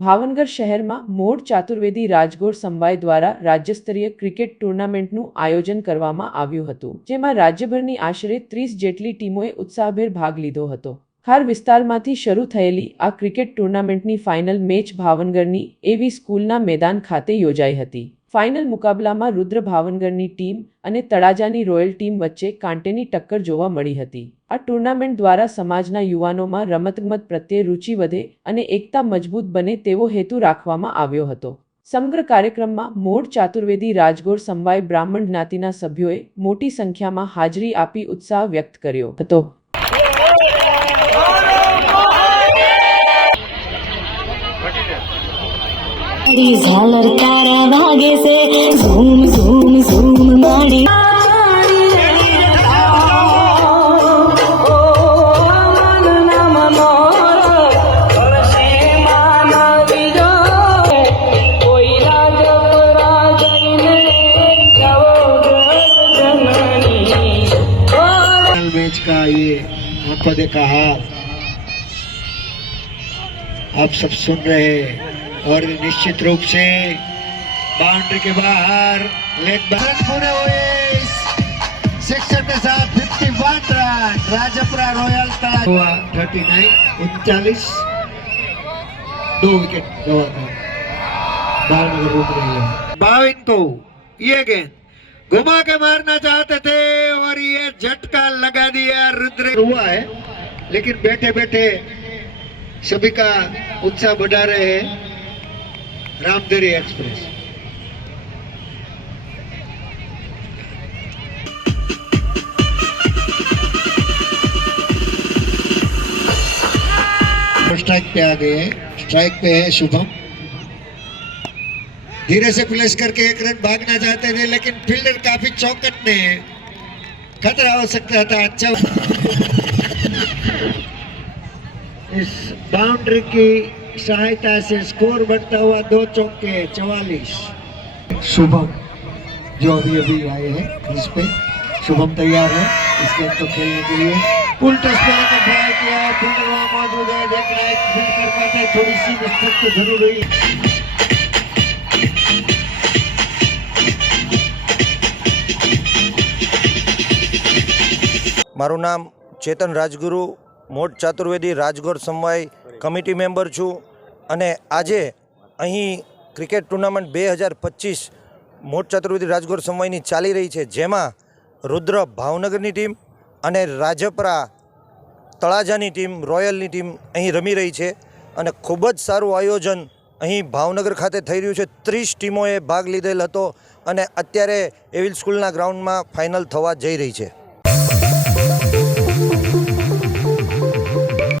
ભાવનગર શહેરમાં મોડ ચાતુર્વેદી રાજગોર સમવાય દ્વારા રાજ્યસ્તરીય ક્રિકેટ ટુર્નામેન્ટનું આયોજન કરવામાં આવ્યું હતું, જેમાં રાજ્યભરની આશરે ત્રીસ જેટલી ટીમોએ ઉત્સાહભેર ભાગ લીધો હતો. ખાર વિસ્તારમાંથી શરૂ થયેલી આ ક્રિકેટ ટુર્નામેન્ટની ફાઇનલ મેચ ભાવનગરની એવી સ્કૂલના મેદાન ખાતે યોજાઈ હતી. ફાઇનલ મુકાબલામાં રુદ્ર ભાવનગરની ટીમ અને તળાજાની રોયલ ટીમ વચ્ચે કાંટેની ટક્કર જોવા મળી હતી. આ ટુર્નામેન્ટ દ્વારા સમાજના યુવાનોમાં રમતગમત પ્રત્યે રુચિ વધે અને એકતા મજબૂત બને તેવો હેતુ રાખવામાં આવ્યો હતો. સમગ્ર કાર્યક્રમમાં મોડ ચાતુર્વેદી રાજગોર સમવાય બ્રાહ્મણ જ્ઞાતિના સભ્યોએ મોટી સંખ્યામાં હાજરી આપી ઉત્સાહ વ્યક્ત કર્યો હતો. વાગે देखा हार आप सब सुन रहे हैं और निश्चित रूप से बाउंड्री के बाहर लेग पूरे हुए सेक्शन के साथ 51 रन राजपुरा रॉयल तला हुआ 39 उनचालीस। दो विकेट गवा था। भावनगर रुक रही है बाविन को ये गेंद घुमा के मारना चाहते रुद्र हुआ है, लेकिन बैठे बैठे सभी का उत्साह बढ़ा रहे हैं रामधरी एक्सप्रेस। स्ट्राइक पे आ गए हैं। स्ट्राइक पे है शुभम। धीरे से प्लेस करके एक रन भागना चाहते थे, लेकिन फील्डर काफ़ी चौकट ने खतरा हो सकता था अच्छा। इस बाउंड्री की सहायता से स्कोर बढ़ता हुआ दो चौके, चवालीस। शुभम, जो अभी अभी आए हैं, इस पे। शुभम तैयार है इस गेम को खेलने के लिए। पुल टच पे ट्राई किया फील्डर मौजूद है, देख रहा है फ़ील्ड कर पाते थोड़ी सी मिस्टेक तो ज़रूर हुई। મારું નામ ચેતન રાજગુરુ, મોટ ચાતુર્વેદી રાજગોર સમવાય કમિટી મેમ્બર છું અને આજે અહીં ક્રિકેટ ટુર્નામેન્ટ બે હજાર પચીસ મોટ ચાતુર્વેદી રાજગોર સમવાયની ચાલી રહી છે, જેમાં રુદ્ર ભાવનગરની ટીમ અને રાજપરા તળાજાની ટીમ, રોયલની ટીમ અહીં રમી રહી છે અને ખૂબ જ સારું આયોજન અહીં ભાવનગર ખાતે થઈ રહ્યું છે. ત્રીસ ટીમોએ ભાગ લીધેલ હતો અને અત્યારે એવિલ સ્કૂલના ગ્રાઉન્ડમાં ફાઇનલ થવા જઈ રહી છે.